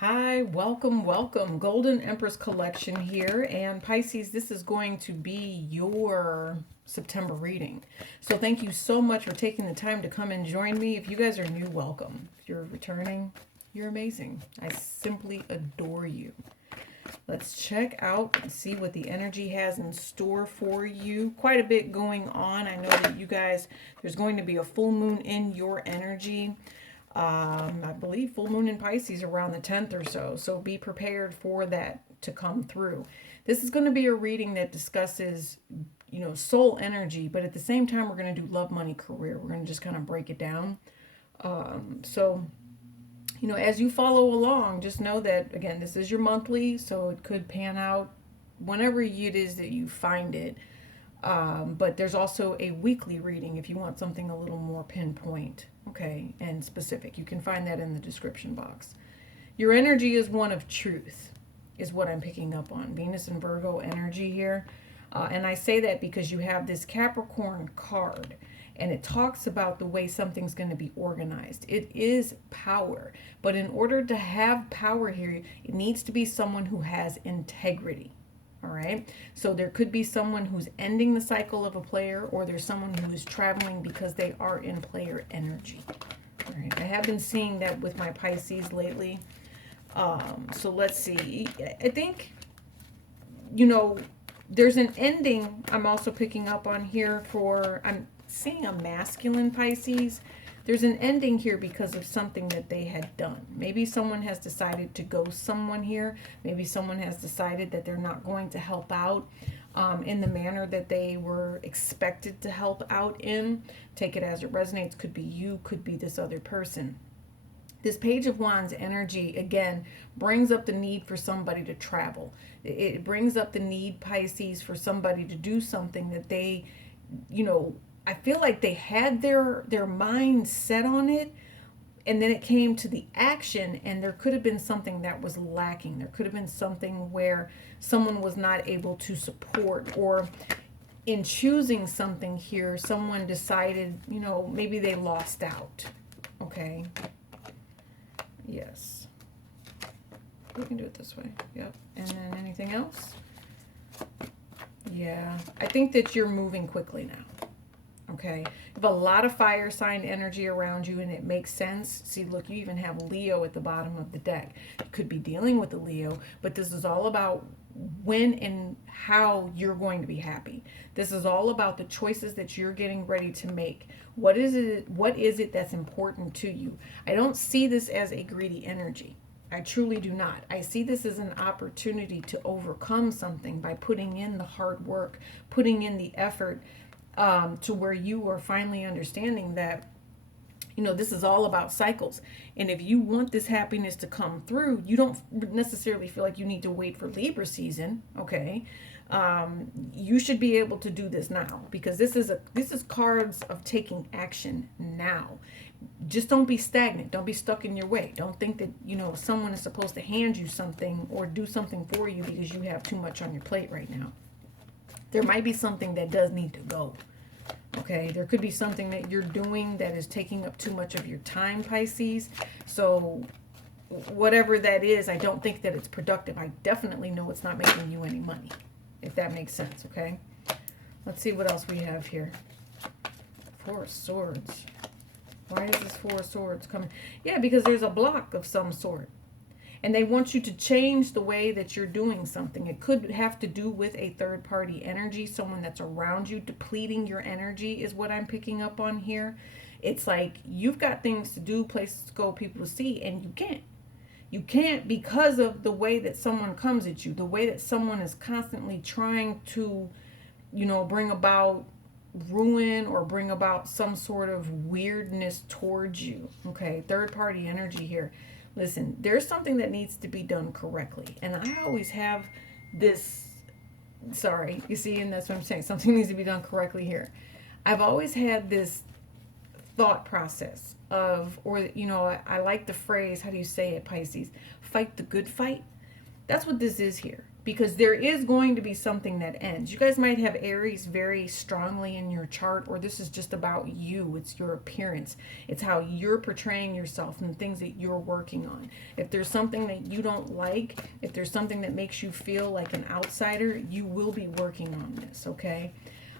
Hi, welcome. Golden Empress collection here. And Pisces, this is going to be your September reading. So thank you so much for taking the time to come and join me. If you guys are new, welcome. If you're returning, you're amazing. I simply adore you. Let's check out and see what the energy has in store for you. Quite a bit going on. I know that you guys, there's going to be a full moon in your energy. I believe full moon in Pisces around the 10th or so. So be prepared for that to come through. This is going to be a reading that discusses, soul energy, but at the same time, we're going to do love, money, career. We're going to just kind of break it down. So, as you follow along, just know that, again, this is your monthly, so it could pan out whenever it is that you find it. But there's also a weekly reading if you want something a little more pinpoint, okay, and specific. You can find that in the description box. Your energy is one of truth, is what I'm picking up on. Venus and Virgo energy here. And I say that because you have this Capricorn card, and it talks about the way something's going to be organized. It is power. But in order to have power here, it needs to be someone who has integrity. All right. So there could be someone who's ending the cycle of a player, or there's someone who is traveling because they are in player energy. All right. I have been seeing that with my Pisces lately. So let's see. I think, there's an ending I'm also picking up on here for, I'm seeing a masculine Pisces. There's an ending here because of something that they had done. Maybe someone has decided to ghost someone here. Maybe someone has decided that they're not going to help out in the manner that they were expected to help out in. Take it as it resonates. Could be you, could be this other person. This Page of Wands energy, again, brings up the need for somebody to travel. It brings up the need, Pisces, for somebody to do something that they, I feel like they had their mind set on it, and then it came to the action, and there could have been something that was lacking. There could have been something where someone was not able to support, or in choosing something here, someone decided, maybe they lost out. Okay. Yes. We can do it this way. Yep. And then anything else? Yeah. I think that you're moving quickly now. Okay. You have a lot of fire sign energy around you, and it makes sense. See, look, you even have Leo at the bottom of the deck. You could be dealing with a Leo, but this is all about when and how you're going to be happy. This is all about the choices that you're getting ready to make. What is it that's important to you? I don't see this as a greedy energy. I truly do not. I see this as an opportunity to overcome something by putting in the hard work, putting in the effort, to where you are finally understanding that, this is all about cycles. And if you want this happiness to come through, you don't necessarily feel like you need to wait for Libra season. Okay. You should be able to do this now, because this is cards of taking action now. Just don't be stagnant. Don't be stuck in your way. Don't think that, someone is supposed to hand you something or do something for you because you have too much on your plate right now. There might be something that does need to go. Okay, there could be something that you're doing that is taking up too much of your time, Pisces. So whatever that is, I don't think that it's productive. I definitely know it's not making you any money, if that makes sense, okay? Let's see what else we have here. Four of Swords. Why is this Four of Swords coming? Yeah, because there's a block of some sort. And they want you to change the way that you're doing something. It could have to do with a third party energy, someone that's around you, depleting your energy is what I'm picking up on here. It's like you've got things to do, places to go, people to see, and you can't. You can't because of the way that someone comes at you, the way that someone is constantly trying to, bring about ruin or bring about some sort of weirdness towards you. Okay, third party energy here. Listen, there's something that needs to be done correctly. And I always have this, sorry, you see, and that's what I'm saying. Something needs to be done correctly here. I've always had this thought process of, or, I like the phrase, how do you say it, Pisces? Fight the good fight. That's what this is here. because there is going to be something that ends. You guys might have Aries very strongly in your chart, or this is just about you. It's your appearance. It's how you're portraying yourself and the things that you're working on. If there's something that you don't like, if there's something that makes you feel like an outsider, you will be working on this, okay?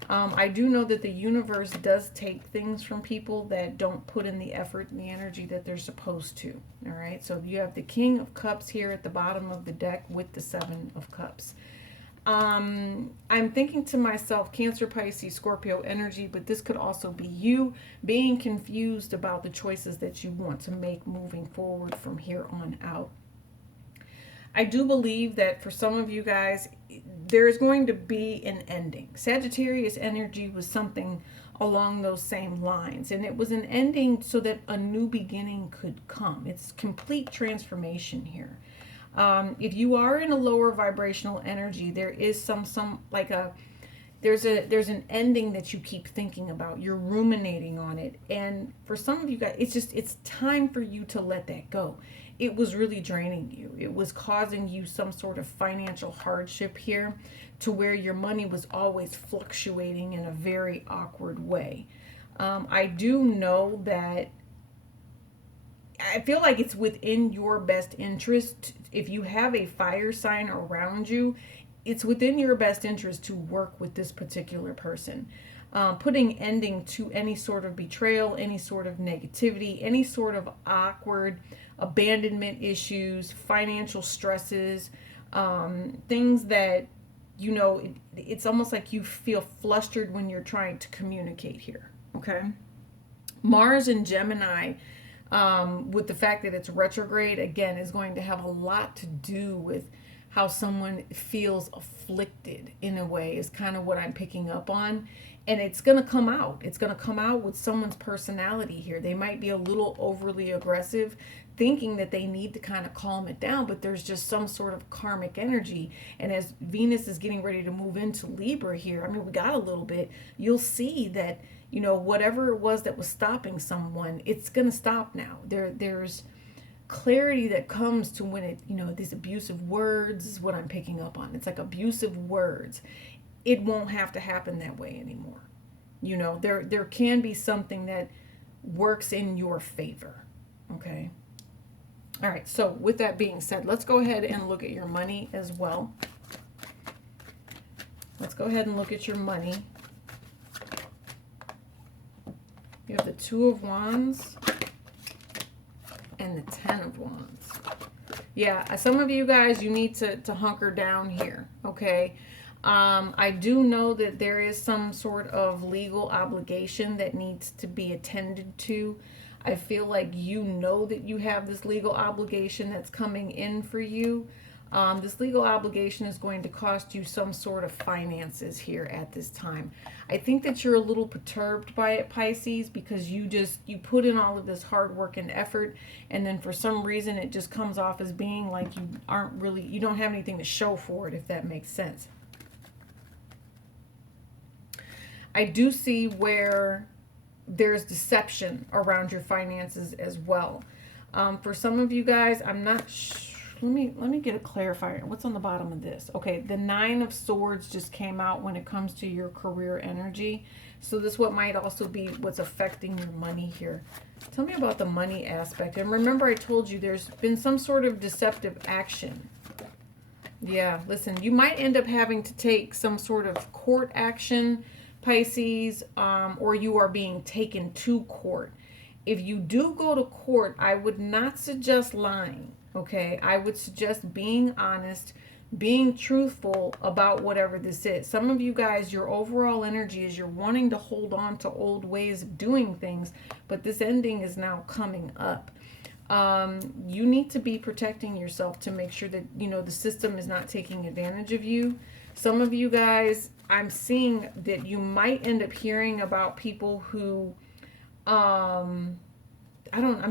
I do know that the universe does take things from people that don't put in the effort and the energy that they're supposed to. All right. So you have the King of Cups here at the bottom of the deck with the Seven of Cups. I'm thinking to myself, Cancer, Pisces, Scorpio energy, but this could also be you being confused about the choices that you want to make moving forward from here on out. I do believe that for some of you guys, there's going to be an ending. Sagittarius energy was something along those same lines. And it was an ending so that a new beginning could come. It's complete transformation here. If you are in a lower vibrational energy, there is there's an ending that you keep thinking about. You're ruminating on it. And for some of you guys, it's time for you to let that go. It was really draining you. It was causing you some sort of financial hardship here to where your money was always fluctuating in a very awkward way. I do know that I feel like it's within your best interest. If you have a fire sign around you, it's within your best interest to work with this particular person. Putting ending to any sort of betrayal, any sort of negativity, any sort of awkward abandonment issues, financial stresses, things that, you know, it's almost like you feel flustered when you're trying to communicate here, okay? Mars and Gemini, with the fact that it's retrograde, again, is going to have a lot to do with how someone feels afflicted in a way, is kind of what I'm picking up on. And it's going to come out. It's going to come out with someone's personality here. They might be a little overly aggressive, thinking that they need to kind of calm it down, but there's just some sort of karmic energy. And as Venus is getting ready to move into Libra here, I mean, we got a little bit, you'll see that, you know, whatever it was that was stopping someone, it's going to stop now. There's clarity that comes to when it, you know, these abusive words is what I'm picking up on. It's like abusive words. It won't have to happen that way anymore. You know, there can be something that works in your favor. Okay. All right. So with that being said, let's go ahead and look at your money as well. Let's go ahead and look at your money. You have the Two of Wands and the Ten of Wands. Yeah, some of you guys, you need to hunker down here, okay? I do know that there is some sort of legal obligation that needs to be attended to. I feel like you know that you have this legal obligation that's coming in for you. This legal obligation is going to cost you some sort of finances here at this time. I think that you're a little perturbed by it, Pisces, because you put in all of this hard work and effort, and then for some reason it just comes off as being like you don't have anything to show for it, if that makes sense. I do see where there's deception around your finances as well. For some of you guys, I'm not sure. Let me get a clarifier. What's on the bottom of this? Okay, the Nine of Swords just came out when it comes to your career energy. So this what might also be what's affecting your money here. Tell me about the money aspect. And remember, I told you there's been some sort of deceptive action. Yeah, listen, you might end up having to take some sort of court action, Pisces, or you are being taken to court. If you do go to court, I would not suggest lying. Okay, I would suggest being honest, being truthful about whatever this is. Some of you guys, your overall energy is you're wanting to hold on to old ways of doing things, but this ending is now coming up. You need to be protecting yourself to make sure that, you know, the system is not taking advantage of you. Some of you guys, I'm seeing that you might end up hearing about people who, I'm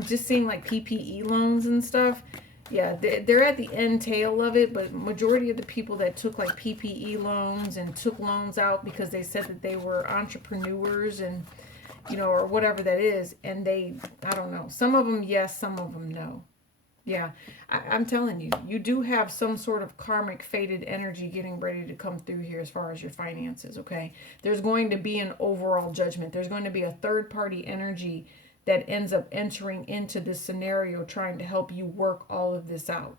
just seeing like PPE loans and stuff. Yeah, they're at the end tail of it, but majority of the people that took like PPE loans and took loans out because they said that they were entrepreneurs and, you know, or whatever that is, and I don't know. Some of them yes, some of them no. Yeah, I'm telling you, you do have some sort of karmic fated energy getting ready to come through here as far as your finances, okay? There's going to be an overall judgment. There's going to be a third party energy that ends up entering into this scenario trying to help you work all of this out.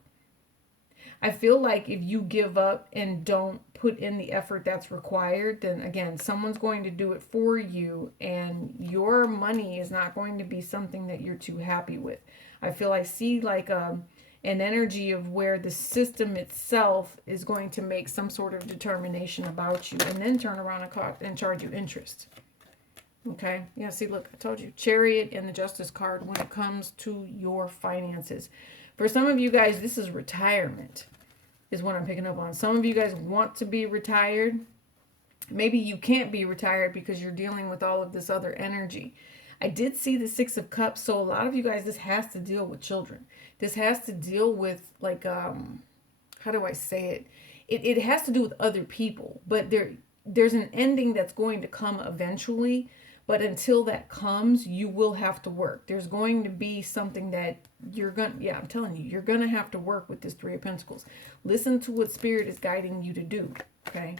I feel like if you give up and don't put in the effort that's required, then again, someone's going to do it for you, and your money is not going to be something that you're too happy with. I feel I see like an energy of where the system itself is going to make some sort of determination about you and then turn around and charge you interest. Okay, yeah, see, look, I told you, Chariot and the Justice card when it comes to your finances. For some of you guys, this is retirement, is what I'm picking up on. Some of you guys want to be retired. Maybe you can't be retired because you're dealing with all of this other energy. I did see the Six of Cups, so a lot of you guys, this has to deal with children. This has to deal with, like, how do I say it? It has to do with other people, but there's an ending that's going to come eventually. But until that comes, you will have to work. There's going to be something that you're going to, yeah, I'm telling you, you're going to have to work with this Three of Pentacles. Listen to what Spirit is guiding you to do, okay?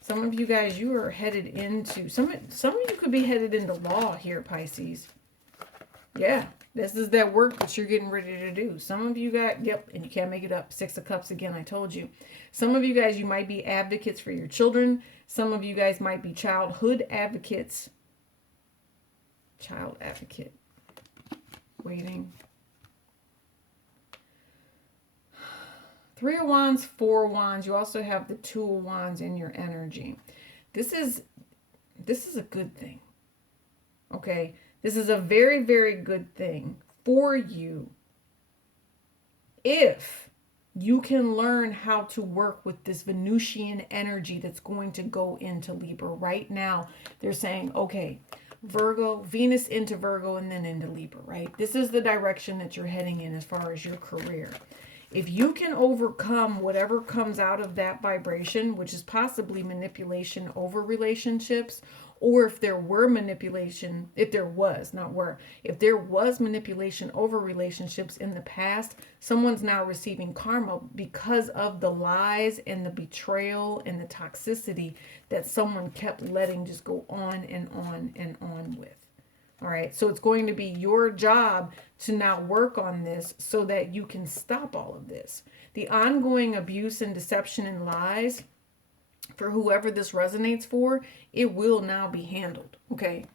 Some of you guys, you are headed into, some of you could be headed into law here, Pisces. Yeah, this is that work that you're getting ready to do. Some of you got, yep, and you can't make it up. Six of Cups again, I told you. Some of you guys, you might be advocates for your children. Some of you guys might be childhood advocates. Child advocate. Waiting. Three of Wands, Four of Wands. You also have the Two of Wands in your energy. This is a good thing. Okay? This is a very, very good thing for you if you can learn how to work with this Venusian energy that's going to go into Libra. Right now, they're saying, okay, Virgo, Venus into Virgo and then into Libra, right? This is the direction that you're heading in as far as your career. If you can overcome whatever comes out of that vibration, which is possibly manipulation over relationships, or if there were manipulation, if there was manipulation over relationships in the past, someone's now receiving karma because of the lies and the betrayal and the toxicity that someone kept letting just go on and on and on with. All right, so it's going to be your job to now work on this so that you can stop all of this. The ongoing abuse and deception and lies, for whoever this resonates for, it will now be handled. Okay,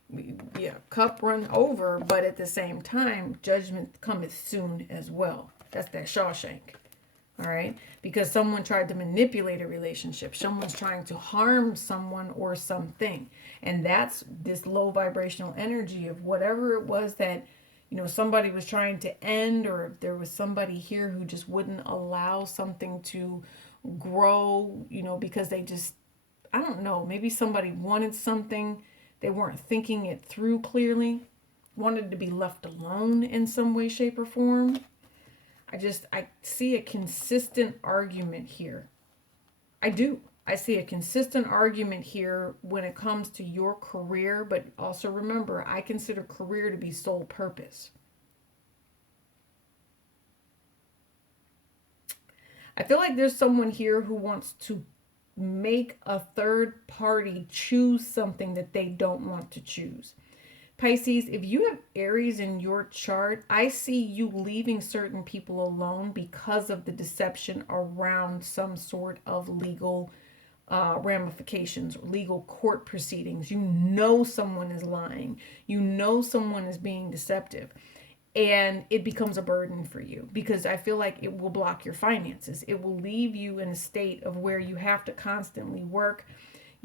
yeah, cup run over, but at the same time, judgment cometh soon as well. That's that Shawshank. All right, because someone tried to manipulate a relationship. Someone's trying to harm someone or something. And that's this low vibrational energy of whatever it was that, you know, somebody was trying to end, or if there was somebody here who just wouldn't allow something to grow, you know, because they just, I don't know, maybe somebody wanted something, they weren't thinking it through clearly, wanted to be left alone in some way, shape, or form. I see a consistent argument here. I do. I see a consistent argument here when it comes to your career, but also remember, I consider career to be sole purpose. I feel like there's someone here who wants to make a third party choose something that they don't want to choose. Pisces, if you have Aries in your chart, I see you leaving certain people alone because of the deception around some sort of legal ramifications, legal court proceedings. You know someone is lying. You know someone is being deceptive. And it becomes a burden for you because I feel like it will block your finances. It will leave you in a state of where you have to constantly work.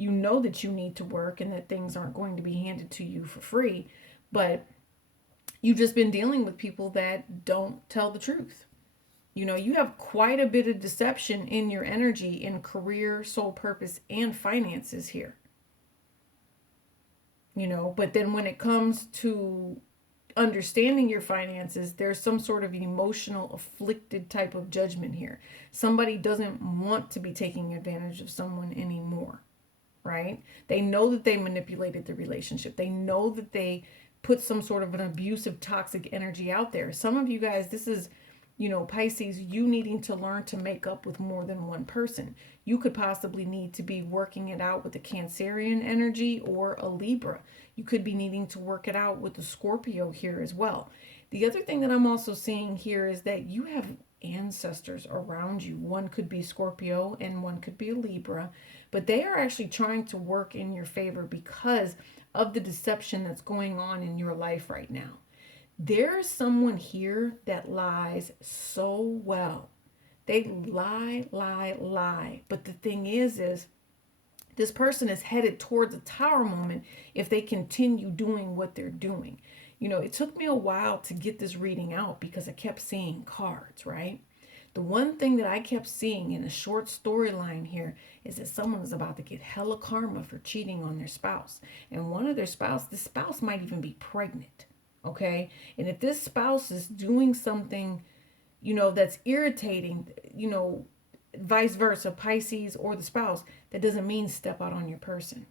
You know that you need to work and that things aren't going to be handed to you for free, but you've just been dealing with people that don't tell the truth. You know, you have quite a bit of deception in your energy in career, soul purpose, and finances here. You know, but then when it comes to understanding your finances, there's some sort of emotional afflicted type of judgment here. Somebody doesn't want to be taking advantage of someone anymore. Right? They know that they manipulated the relationship. They know that they put some sort of an abusive, toxic energy out there. Some of you guys, this is Pisces, you needing to learn to make up with more than one person. You could possibly need to be working it out with a Cancerian energy or a Libra. You could be needing to work it out with the Scorpio here as well. The other thing that I'm also seeing here is that you have ancestors around you. One could be Scorpio and one could be a Libra, but they are actually trying to work in your favor because of the deception that's going on in your life right now. There's someone here that lies so well. They lie. But the thing is this person is headed towards a tower moment if they continue doing what they're doing. It took me a while to get this reading out because I kept seeing cards, right? The one thing that I kept seeing in a short storyline here is that someone is about to get hella karma for cheating on their spouse. And one of the spouse might even be pregnant, okay? And if this spouse is doing something, that's irritating, vice versa, Pisces or the spouse, that doesn't mean step out on your person.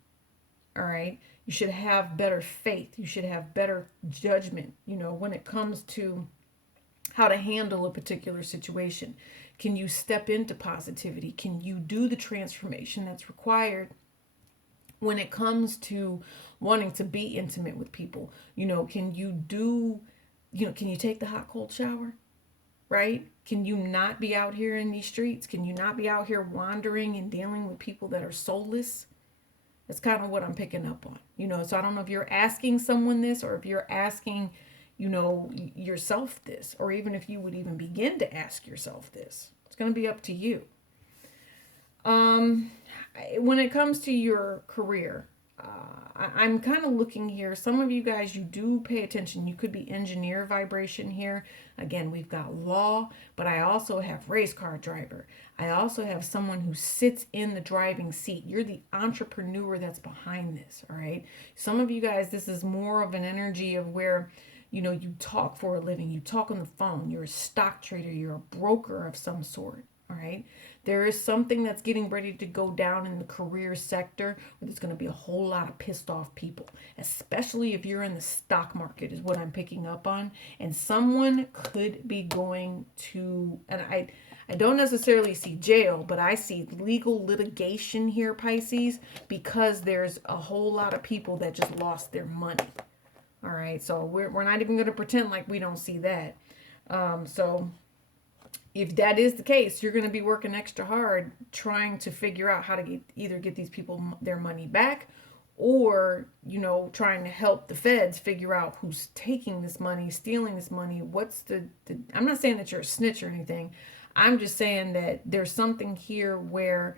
All right. You should have better faith. You should have better judgment, when it comes to how to handle a particular situation. Can you step into positivity? Can you do the transformation that's required when it comes to wanting to be intimate with people? Can you can you take the hot, cold shower? Right? Can you not be out here in these streets? Can you not be out here wandering and dealing with people that are soulless? That's kind of what I'm picking up on, so I don't know if you're asking someone this or if you're asking, yourself this, or even if you would even begin to ask yourself this. It's going to be up to you. When it comes to your career, I'm kind of looking here. Some of you guys, you do pay attention. You could be engineer vibration here. Again, we've got law, but I also have race car driver. I also have someone who sits in the driving seat. You're the entrepreneur that's behind this, all right? Some of you guys, this is more of an energy of where, you talk for a living. You talk on the phone. You're a stock trader. You're a broker of some sort, all right? There is something that's getting ready to go down in the career sector where there's going to be a whole lot of pissed off people, especially if you're in the stock market is what I'm picking up on. And someone could be going to, and I don't necessarily see jail, but I see legal litigation here, Pisces, because there's a whole lot of people that just lost their money. All right. So we're not even going to pretend like we don't see that. So if that is the case, you're going to be working extra hard trying to figure out how to either get these people their money back or, trying to help the feds figure out who's taking this money, stealing this money. What's I'm not saying that you're a snitch or anything. I'm just saying that there's something here where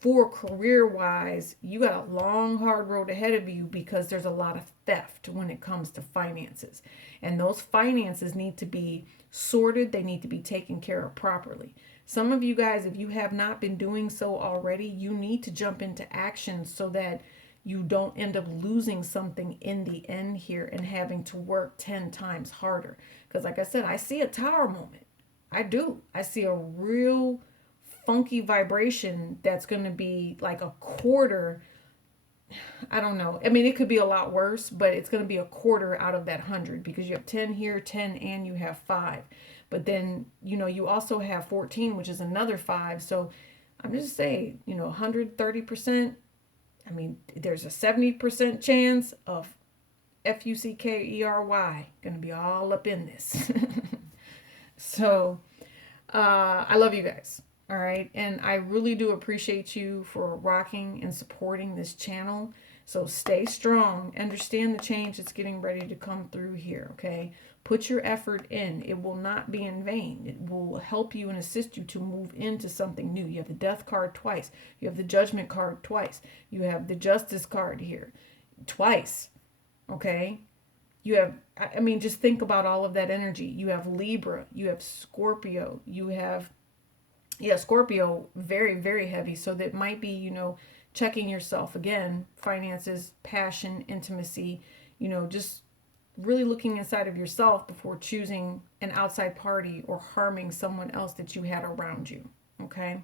for career-wise, you got a long, hard road ahead of you because there's a lot of theft when it comes to finances. And those finances need to be sorted. They need to be taken care of properly. Some of you guys, if you have not been doing so already, you need to jump into action so that you don't end up losing something in the end here and having to work 10 times harder. Because like I said, I see a tower moment. I do. I see a real funky vibration that's going to be like a quarter. I don't know. I mean, it could be a lot worse, but it's going to be a quarter out of that 100 because you have 10 here, 10, and you have 5. But then, you also have 14, which is another 5. So I'm just saying, 130%. I mean, there's a 70% chance of FUCKERY going to be all up in this. So I love you guys. All right. And I really do appreciate you for rocking and supporting this channel. So stay strong. Understand the change that's getting ready to come through here. Okay. Put your effort in. It will not be in vain. It will help you and assist you to move into something new. You have the Death card twice. You have the Judgment card twice. You have the Justice card here twice. Okay. You have, I mean, just think about all of that energy. You have Libra. You have Scorpio. You have Scorpio, very, very heavy. So that might be, checking yourself again, finances, passion, intimacy, just really looking inside of yourself before choosing an outside party or harming someone else that you had around you. Okay.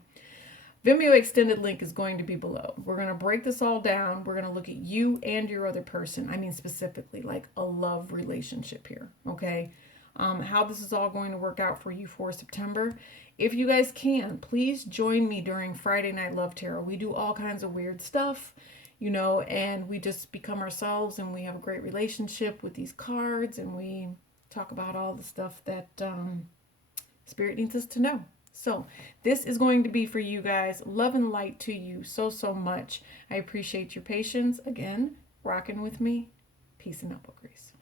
Vimeo extended link is going to be below. We're going to break this all down. We're going to look at you and your other person. I mean, specifically like a love relationship here. Okay. how this is all going to work out for you for September. If you guys can, please join me during Friday Night Love Tarot. We do all kinds of weird stuff, and we just become ourselves, and we have a great relationship with these cards, and we talk about all the stuff that Spirit needs us to know. So this is going to be for you guys. Love and light to you so much. I appreciate your patience. Again, rocking with me. Peace and apple grease.